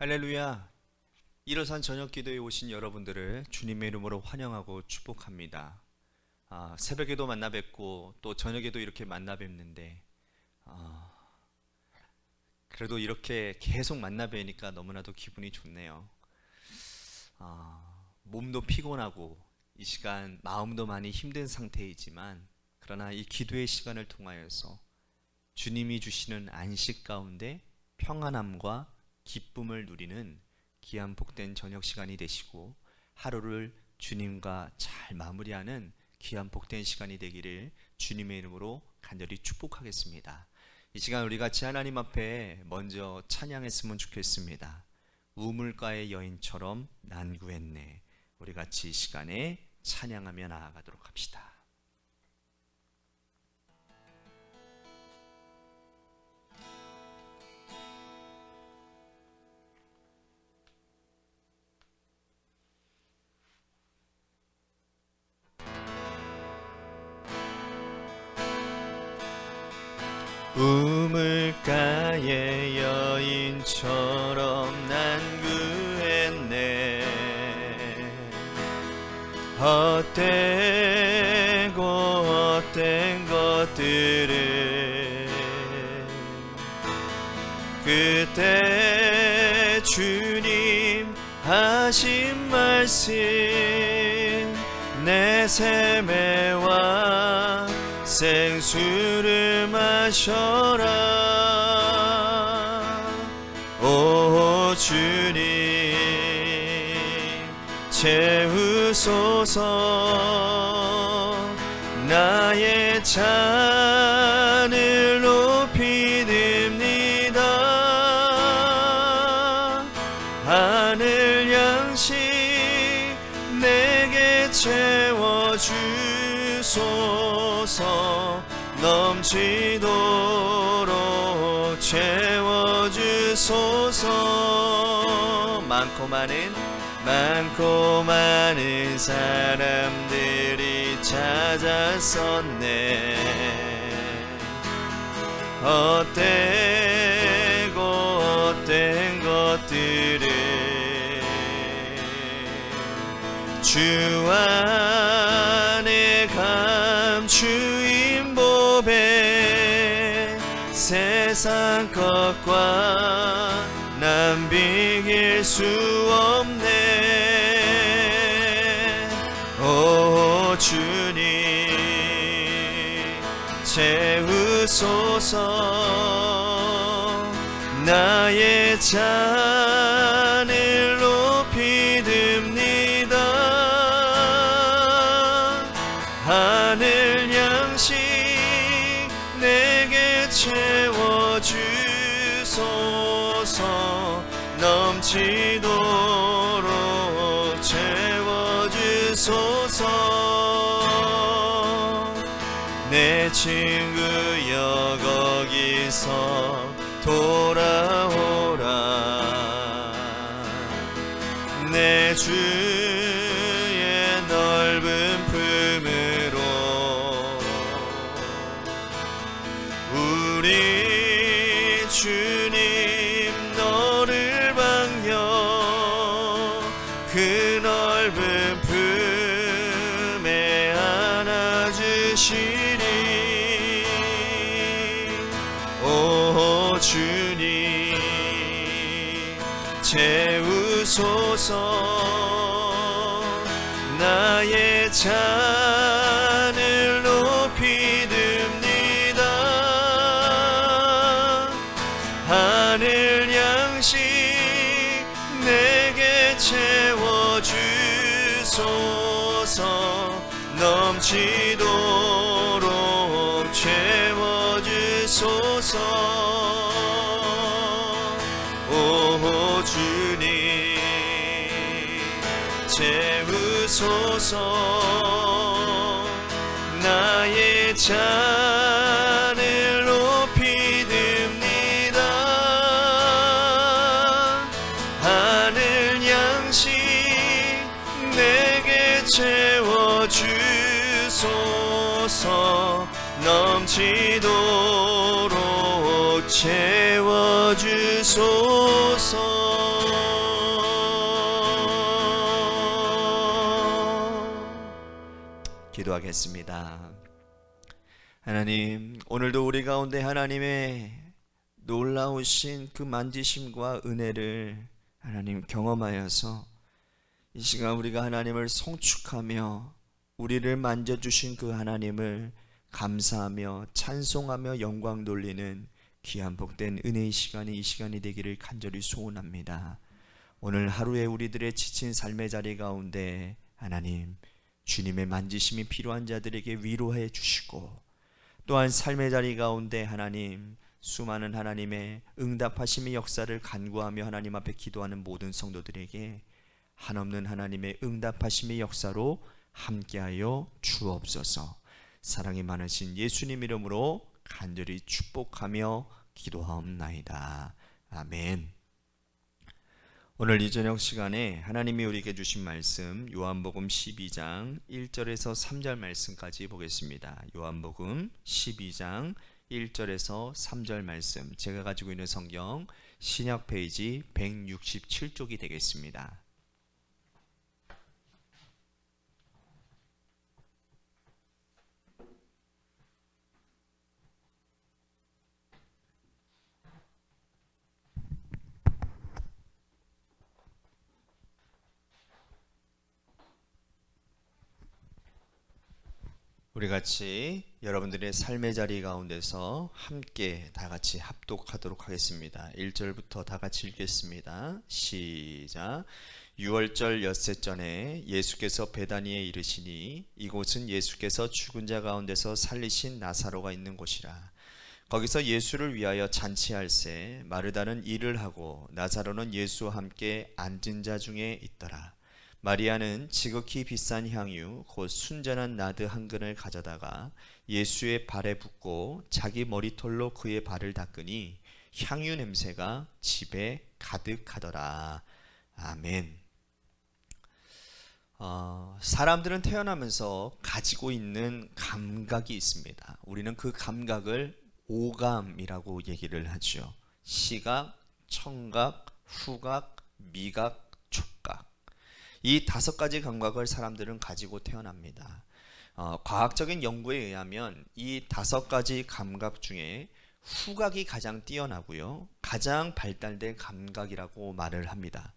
할렐루야. 1호산 저녁기도에 오신 여러분들을 주님의 이름으로 환영하고 축복합니다. 새벽에도 만나 뵙고 또 저녁에도 이렇게 만나 뵙는데 그래도 이렇게 계속 만나 뵈니까 너무나도 기분이 좋네요. 몸도 피곤하고 이 시간 마음도 많이 힘든 상태이지만 그러나 이 기도의 시간을 통하여서 주님이 주시는 안식 가운데 평안함과 기쁨을 누리는 귀한 복된 저녁 시간이 되시고 하루를 주님과 잘 마무리하는 귀한 복된 시간이 되기를 주님의 이름으로 간절히 축복하겠습니다. 이 시간 우리 같이 하나님 앞에 먼저 찬양했으면 좋겠습니다. 우물가의 여인처럼 난구했네. 우리 같이 이 시간에 찬양하며 나아가도록 합시다. 우물가의 여인처럼 난구했네. 헛된 것들을 그때 주님 하신 말씀 내 샘에와 생수를 마셔라. 오 주님 채우소서. 나의 잔을 높이 듭니다. 하늘 양식 내게 채워주소서. 넘치도록 채워주소서. 많고 많은 사람들이 찾았었네. 헛된 것들을 주 안에 감추인 법에 세상 것과 난 비길 수 없네. 오 주님 채우소서. 나의 잔을 높이 듭니다. 하늘 양식 내게 채워주소서. 넘치도록 채워주소서. 내 친구여 거기서 돌아오라. 내 주의 넓은 품으로 우리 주님 너를 반겨 그 넓은 품에 안아주시리. 오 주님 채우소서. 나의 잔을 높이 듭니다. 하늘 양식 내게 채워주소서. 넘치도록 채워주소서. 오 주님 채우소서. 나의 잔을 높이 듭니다. 하늘 양식 내게 채워주소서. 넘치도록 채워주소서. 기도하겠습니다. 하나님, 오늘도 우리 가운데 하나님의 놀라우신 그 만지심과 은혜를 하나님 경험하여서 이 시간 우리가 하나님을 송축하며 우리를 만져주신 그 하나님을 감사하며 찬송하며 영광 돌리는 귀한 복된 은혜의 시간이 이 시간이 되기를 간절히 소원합니다. 오늘 하루에 우리들의 지친 삶의 자리 가운데 하나님 주님의 만지심이 필요한 자들에게 위로해 주시고, 또한 삶의 자리 가운데 하나님 수많은 하나님의 응답하심의 역사를 간구하며 하나님 앞에 기도하는 모든 성도들에게 한없는 하나님의 응답하심의 역사로 함께하여 주옵소서. 사랑이 많으신 예수님 이름으로 간절히 축복하며 기도하옵나이다. 아멘. 오늘 이 저녁 시간에 하나님이 우리에게 주신 말씀 요한복음 12장 1절에서 3절 말씀까지 보겠습니다. 요한복음 12장 1절에서 3절 말씀, 제가 가지고 있는 성경 신약 페이지 167쪽이 되겠습니다. 우리 같이 여러분들의 삶의 자리 가운데서 함께 다 같이 합독하도록 하겠습니다. 1절부터 다 같이 읽겠습니다. 시작. 유월절 엿새 전에 예수께서 베다니에 이르시니 이곳은 예수께서 죽은 자 가운데서 살리신 나사로가 있는 곳이라. 거기서 예수를 위하여 잔치할새 마르다는 일을 하고 나사로는 예수와 함께 앉은 자 중에 있더라. 마리아는 지극히 비싼 향유 곧 순전한 나드 한 근을 가져다가 예수의 발에 붓고 자기 머리털로 그의 발을 닦으니 향유 냄새가 집에 가득하더라. 아멘. 사람들은 태어나면서 가지고 있는 감각이 있습니다. 우리는 그 감각을 오감이라고 얘기를 하죠. 시각, 청각, 후각, 미각, 촉각. 이 5가지 감각을 사람들은 가지고 태어납니다. 과학적인 연구에 의하면 이 5가지 감각 중에 후각이 가장 뛰어나고요, 가장 발달된 감각이라고 말을 합니다.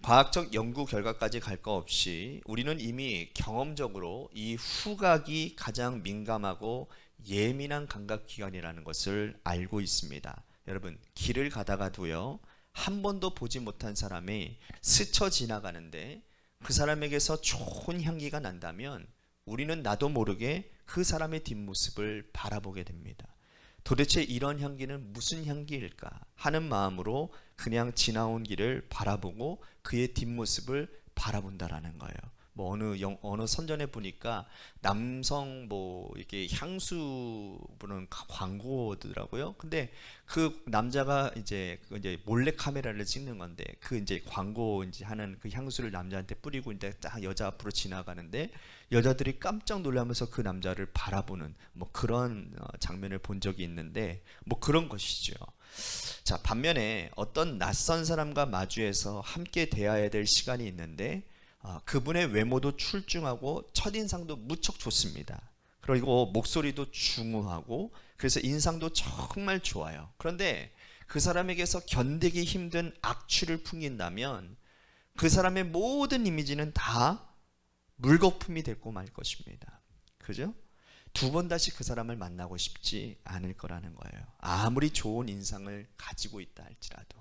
과학적 연구 결과까지 갈 거 없이 우리는 이미 경험적으로 이 후각이 가장 민감하고 예민한 감각기관이라는 것을 알고 있습니다. 여러분, 길을 가다가도요, 한 번도 보지 못한 사람이 스쳐 지나가는데 그 사람에게서 좋은 향기가 난다면 우리는 나도 모르게 그 사람의 뒷모습을 바라보게 됩니다. 도대체 이런 향기는 무슨 향기일까 하는 마음으로 그냥 지나온 길을 바라보고 그의 뒷모습을 바라본다라는 거예요. 어느 선전에 보니까 남성 이렇게 향수 부는 광고더라고요. 근데 그 남자가 이제 몰래 카메라를 찍는 건데 이제 광고 이제 하는 그 향수를 남자한테 뿌리고 이제 딱 여자 앞으로 지나가는데 여자들이 깜짝 놀라면서 그 남자를 바라보는 그런 장면을 본 적이 있는데 그런 것이죠. 자, 반면에 어떤 낯선 사람과 마주해서 함께 대해야 될 시간이 있는데 그분의 외모도 출중하고 첫인상도 무척 좋습니다. 그리고 목소리도 중후하고 그래서 인상도 정말 좋아요. 그런데 그 사람에게서 견디기 힘든 악취를 풍긴다면 그 사람의 모든 이미지는 다 물거품이 되고 말 것입니다. 그죠? 2번 다시 그 사람을 만나고 싶지 않을 거라는 거예요. 아무리 좋은 인상을 가지고 있다 할지라도.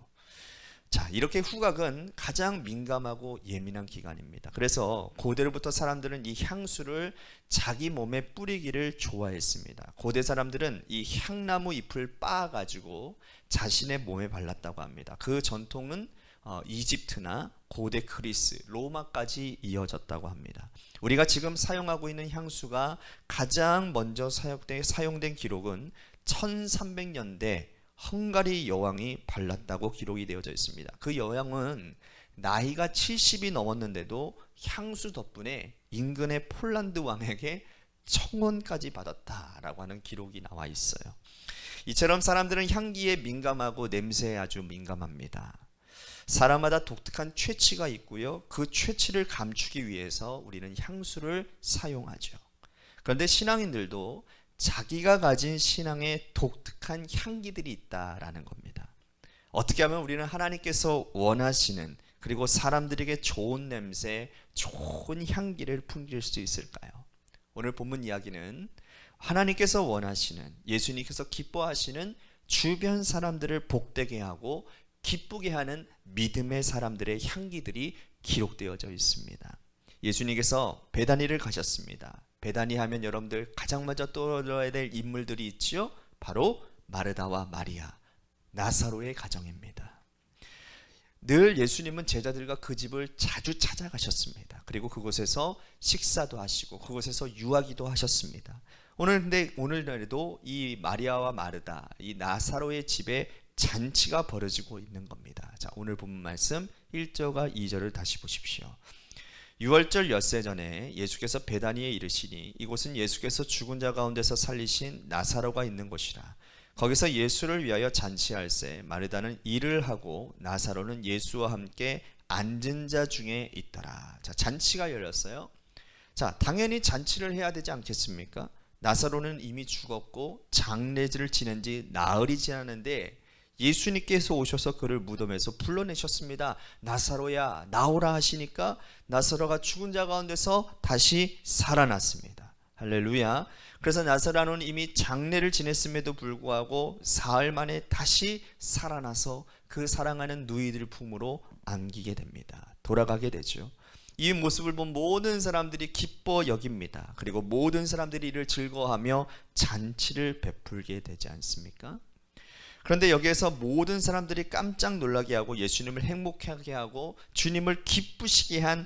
자, 이렇게 후각은 가장 민감하고 예민한 기관입니다. 그래서 고대로부터 사람들은 이 향수를 자기 몸에 뿌리기를 좋아했습니다. 고대 사람들은 이 향나무 잎을 빻아가지고 자신의 몸에 발랐다고 합니다. 그 전통은 이집트나 고대 그리스, 로마까지 이어졌다고 합니다. 우리가 지금 사용하고 있는 향수가 가장 먼저 사용된 기록은 1300년대 헝가리 여왕이 발랐다고 기록이 되어져 있습니다. 그 여왕은 나이가 70이 넘었는데도 향수 덕분에 인근의 폴란드 왕에게 청혼까지 받았다라고 하는 기록이 나와 있어요. 이처럼 사람들은 향기에 민감하고 냄새에 아주 민감합니다. 사람마다 독특한 취치가 있고요, 그 취치를 감추기 위해서 우리는 향수를 사용하죠. 그런데 신앙인들도 자기가 가진 신앙에 독특한 향기들이 있다라는 겁니다. 어떻게 하면 우리는 하나님께서 원하시는, 그리고 사람들에게 좋은 냄새, 좋은 향기를 풍길 수 있을까요? 오늘 본문 이야기는 하나님께서 원하시는, 예수님께서 기뻐하시는 주변 사람들을 복되게 하고 기쁘게 하는 믿음의 사람들의 향기들이 기록되어져 있습니다. 예수님께서 베다니를 가셨습니다. 베다니 하면 여러분들 가장 먼저 떠올려야 될 인물들이 있죠. 바로 마르다와 마리아, 나사로의 가정입니다. 늘 예수님은 제자들과 그 집을 자주 찾아가셨습니다. 그리고 그곳에서 식사도 하시고 그곳에서 유하기도 하셨습니다. 오늘날에도 이 마리아와 마르다, 이 나사로의 집에 잔치가 벌어지고 있는 겁니다. 자, 오늘 본문 말씀 1절과 2절을 다시 보십시오. 6월절 엿새 전에 예수께서 베다니에 이르시니 이곳은 예수께서 죽은 자 가운데서 살리신 나사로가 있는 곳이라. 거기서 예수를 위하여 잔치할새 마르다는 일을 하고 나사로는 예수와 함께 앉은 자 중에 있더라. 자, 잔치가 열렸어요. 자, 당연히 잔치를 해야 되지 않겠습니까? 나사로는 이미 죽었고 장례를 지낸 지 나흘이 지났는데 예수님께서 오셔서 그를 무덤에서 불러내셨습니다. 나사로야 나오라 하시니까 나사로가 죽은 자 가운데서 다시 살아났습니다. 할렐루야. 그래서 나사로는 이미 장례를 지냈음에도 불구하고 사흘 만에 다시 살아나서 그 사랑하는 누이들 품으로 안기게 됩니다. 돌아가게 되죠. 이 모습을 본 모든 사람들이 기뻐 여깁니다. 그리고 모든 사람들이 이를 즐거워하며 잔치를 베풀게 되지 않습니까? 그런데 여기에서 모든 사람들이 깜짝 놀라게 하고 예수님을 행복하게 하고 주님을 기쁘시게 한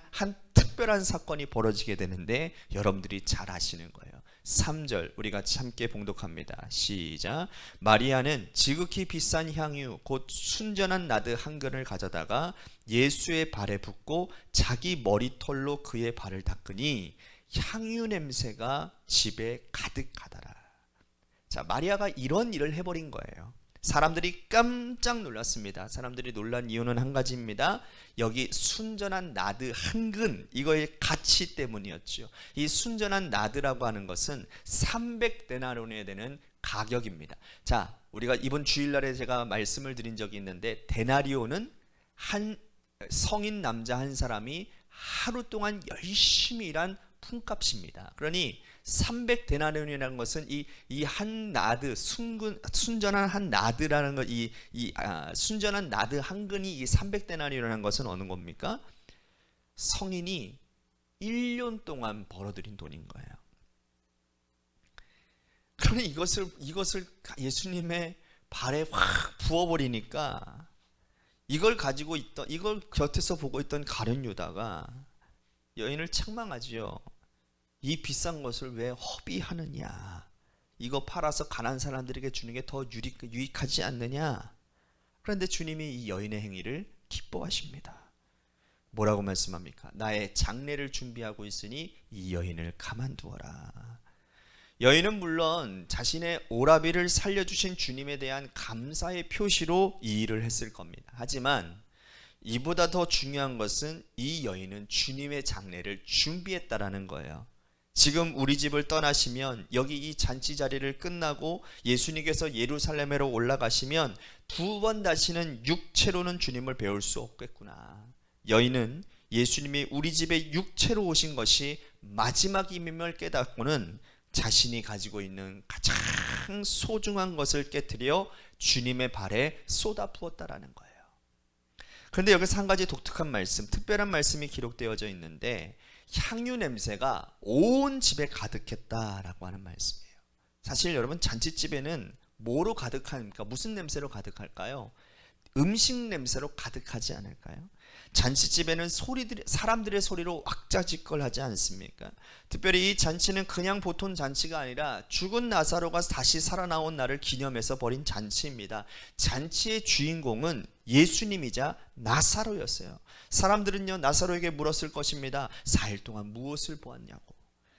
특별한 사건이 벌어지게 되는데 여러분들이 잘 아시는 거예요. 3절 우리 같이 함께 봉독합니다. 시작. 마리아는 지극히 비싼 향유 곧 순전한 나드 한 근을 가져다가 예수의 발에 붓고 자기 머리털로 그의 발을 닦으니 향유 냄새가 집에 가득하더라. 자, 마리아가 이런 일을 해버린 거예요. 사람들이 깜짝 놀랐습니다. 사람들이 놀란 이유는 한 가지입니다. 여기 순전한 나드 한 근, 이거의 가치 때문이었죠. 이 순전한 나드라고 하는 것은 300데나리온에 되는 가격입니다. 자, 우리가 이번 주일날에 제가 말씀을 드린 적이 있는데 데나리온은 한 성인 남자 한 사람이 하루 동안 열심히 일한 품값입니다. 그러니 300데나리온이라는 것은 이 한 나드 순전한 한 나드라는 것, 순전한 나드 한 근이 이 300데나리온이라는 것은 어느 겁니까? 성인이 1년 동안 벌어들인 돈인 거예요. 그러니 이것을 예수님의 발에 확 부어버리니까 이걸 가지고 있던, 이걸 곁에서 보고 있던 가룟 유다가 여인을 책망하지요. 이 비싼 것을 왜 허비하느냐? 이거 팔아서 가난한 사람들에게 주는 게 더 유익하지 않느냐? 그런데 주님이 이 여인의 행위를 기뻐하십니다. 뭐라고 말씀합니까? 나의 장례를 준비하고 있으니 이 여인을 가만두어라. 여인은 물론 자신의 오라비를 살려주신 주님에 대한 감사의 표시로 이 일을 했을 겁니다. 하지만 이보다 더 중요한 것은 이 여인은 주님의 장례를 준비했다라는 거예요. 지금 우리 집을 떠나시면 여기 이 잔치 자리를 끝나고 예수님께서 예루살렘으로 올라가시면 두 번 다시는 육체로는 주님을 배울 수 없겠구나. 여인은 예수님이 우리 집에 육체로 오신 것이 마지막임을 깨닫고는 자신이 가지고 있는 가장 소중한 것을 깨트려 주님의 발에 쏟아부었다라는 거예요. 그런데 여기서 한 가지 독특한 말씀, 특별한 말씀이 기록되어져 있는데 향유 냄새가 온 집에 가득했다라고 하는 말씀이에요. 사실 여러분 잔치집에는 뭐로 가득합니까? 무슨 냄새로 가득할까요? 음식 냄새로 가득하지 않을까요? 잔치집에는 사람들의 소리로 왁자지껄하지 않습니까? 특별히 이 잔치는 그냥 보통 잔치가 아니라 죽은 나사로가 다시 살아나온 날을 기념해서 벌인 잔치입니다. 잔치의 주인공은 예수님이자 나사로였어요. 사람들은요 나사로에게 물었을 것입니다. 4일 동안 무엇을 보았냐고,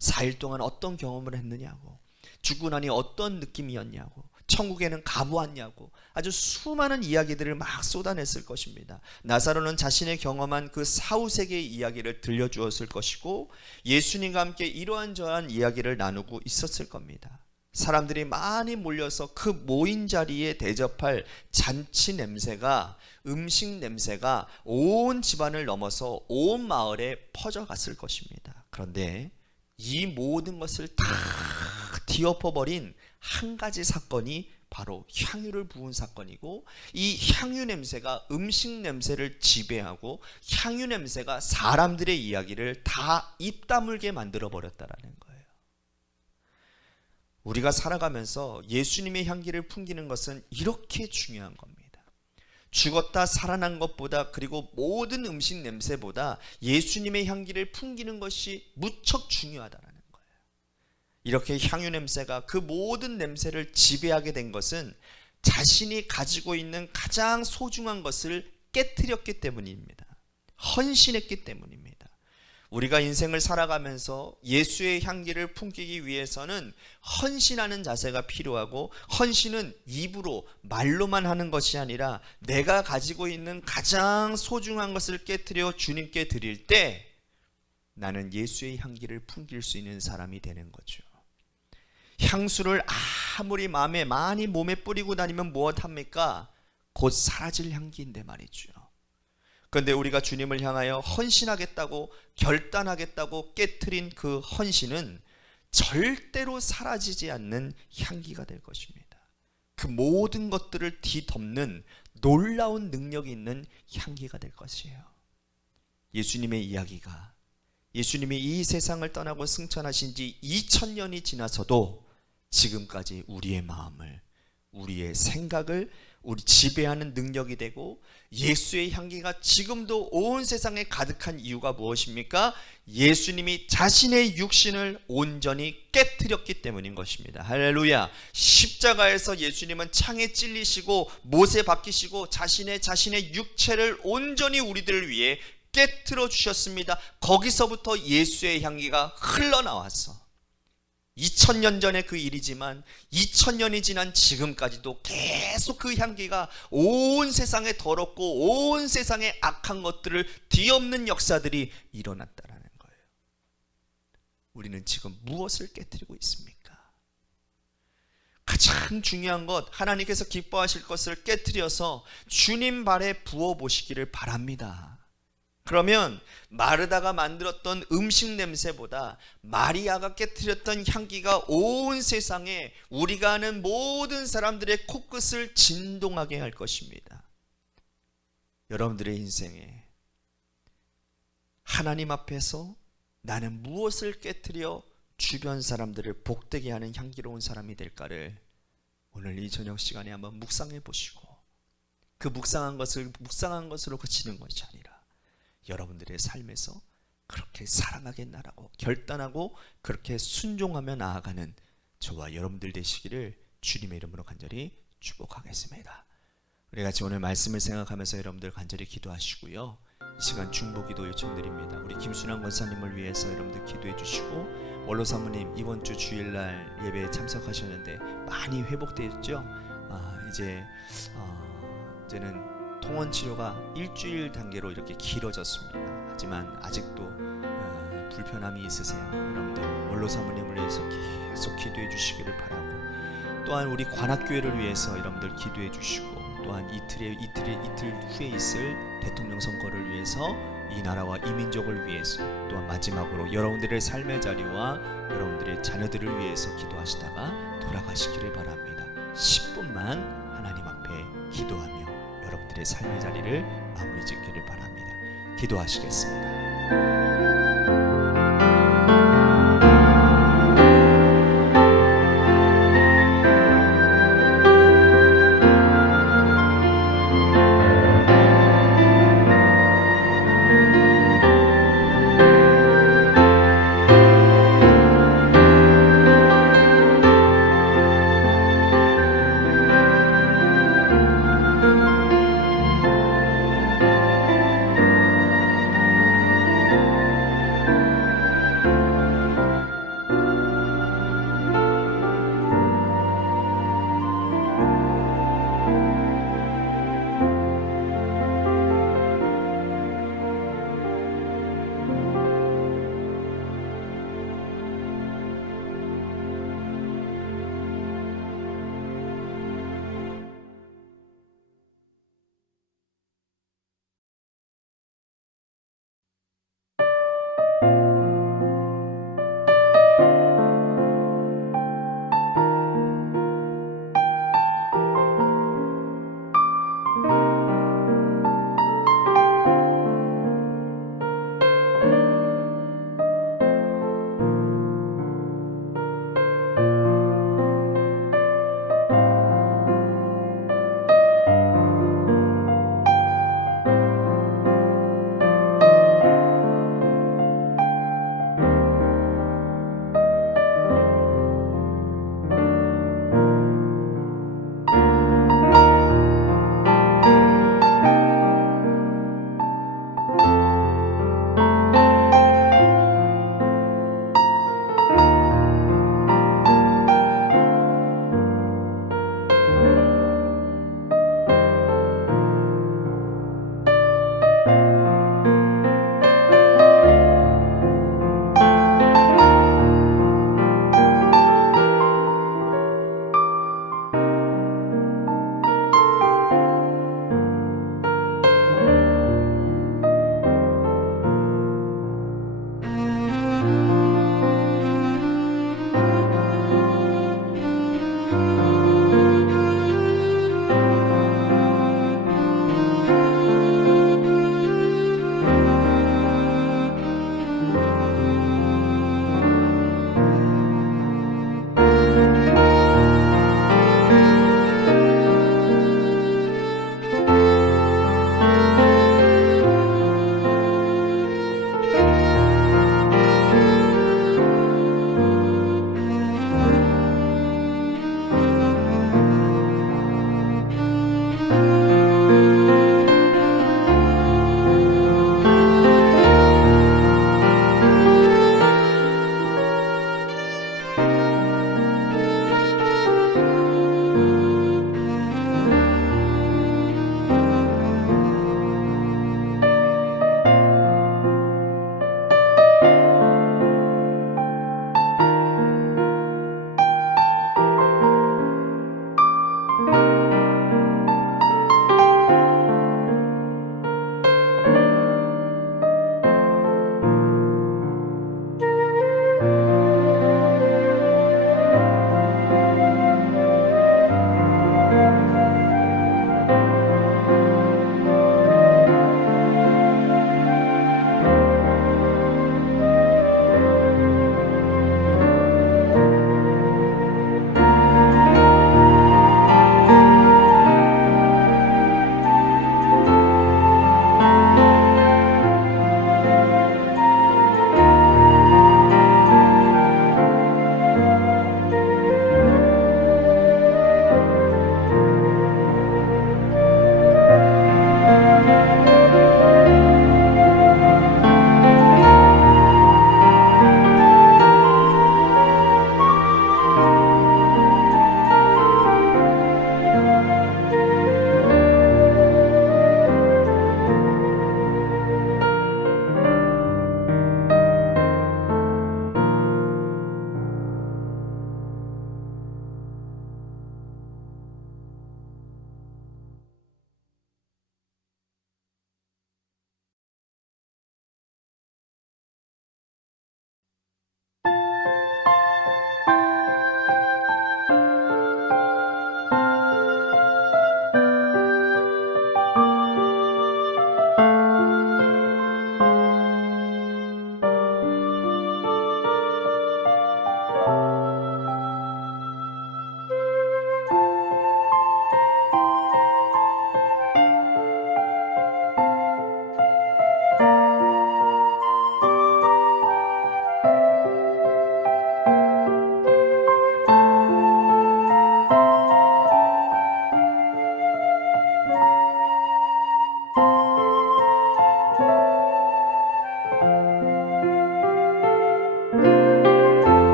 4일 동안 어떤 경험을 했느냐고, 죽고 나니 어떤 느낌이었냐고, 천국에는 가보았냐고 아주 수많은 이야기들을 막 쏟아냈을 것입니다. 나사로는 자신의 경험한 그 사후세계의 이야기를 들려주었을 것이고 예수님과 함께 이러한저러한 이야기를 나누고 있었을 겁니다. 사람들이 많이 몰려서 그 모인 자리에 대접할 잔치 냄새가, 음식 냄새가 온 집안을 넘어서 온 마을에 퍼져갔을 것입니다. 그런데 이 모든 것을 다 뒤엎어버린 한 가지 사건이 바로 향유를 부은 사건이고, 이 향유 냄새가 음식 냄새를 지배하고 향유 냄새가 사람들의 이야기를 다 입 다물게 만들어 버렸다라는 거예요. 우리가 살아가면서 예수님의 향기를 풍기는 것은 이렇게 중요한 겁니다. 죽었다 살아난 것보다, 그리고 모든 음식 냄새보다 예수님의 향기를 풍기는 것이 무척 중요하다는 거예요. 이렇게 향유 냄새가 그 모든 냄새를 지배하게 된 것은 자신이 가지고 있는 가장 소중한 것을 깨트렸기 때문입니다. 헌신했기 때문입니다. 우리가 인생을 살아가면서 예수의 향기를 풍기기 위해서는 헌신하는 자세가 필요하고, 헌신은 입으로 말로만 하는 것이 아니라 내가 가지고 있는 가장 소중한 것을 깨트려 주님께 드릴 때 나는 예수의 향기를 풍길 수 있는 사람이 되는 거죠. 향수를 아무리 많이 몸에 뿌리고 다니면 무엇합니까? 곧 사라질 향기인데 말이죠. 그런데 우리가 주님을 향하여 헌신하겠다고 결단하겠다고 깨트린 그 헌신은 절대로 사라지지 않는 향기가 될 것입니다. 그 모든 것들을 뒤덮는 놀라운 능력이 있는 향기가 될 것이에요. 예수님의 이야기가, 예수님이 이 세상을 떠나고 승천하신 지 2000년이 지나서도 지금까지 우리의 마음을, 우리의 생각을 우리 지배하는 능력이 되고, 예수의 향기가 지금도 온 세상에 가득한 이유가 무엇입니까? 예수님이 자신의 육신을 온전히 깨트렸기 때문인 것입니다. 할렐루야. 십자가에서 예수님은 창에 찔리시고 못에 박히시고 자신의 육체를 온전히 우리들을 위해 깨트려 주셨습니다. 거기서부터 예수의 향기가 흘러나왔어. 2000년 전의 그 일이지만 2000년이 지난 지금까지도 계속 그 향기가 온 세상에 더럽고 온 세상에 악한 것들을 뒤엎는 역사들이 일어났다는 거예요. 우리는 지금 무엇을 깨트리고 있습니까? 가장 중요한 것, 하나님께서 기뻐하실 것을 깨트려서 주님 발에 부어보시기를 바랍니다. 그러면 마르다가 만들었던 음식 냄새보다 마리아가 깨트렸던 향기가 온 세상에 우리가 아는 모든 사람들의 코끝을 진동하게 할 것입니다. 여러분들의 인생에 하나님 앞에서 나는 무엇을 깨트려 주변 사람들을 복되게 하는 향기로운 사람이 될까를 오늘 이 저녁 시간에 한번 묵상해 보시고, 그 묵상한 것으로 그치는 것이 아니라 여러분들의 삶에서 그렇게 살아가겠나라고 결단하고 그렇게 순종하며 나아가는 저와 여러분들 되시기를 주님의 이름으로 간절히 축복하겠습니다. 우리 같이 오늘 말씀을 생각하면서 여러분들 간절히 기도하시고요. 이 시간 중보기도 요청드립니다. 우리 김순환 권사님을 위해서 여러분들 기도해 주시고, 원로 사모님 이번 주 주일날 예배에 참석하셨는데 많이 회복되었죠? 이제는 통원 치료가 일주일 단계로 이렇게 길어졌습니다. 하지만 아직도 불편함이 있으세요. 여러분들 원로 사모님을 위해서 계속 기도해 주시기를 바라고, 또한 우리 관악교회를 위해서 여러분들 기도해 주시고, 또한 이틀 후에 있을 대통령 선거를 위해서, 이 나라와 이 민족을 위해서, 또한 마지막으로 여러분들의 삶의 자리와 여러분들의 자녀들을 위해서 기도하시다가 돌아가시기를 바랍니다. 10분만 하나님 앞에 기도하며 여러분들의 삶의 자리를 마무리 짓기를 바랍니다. 기도하시겠습니다.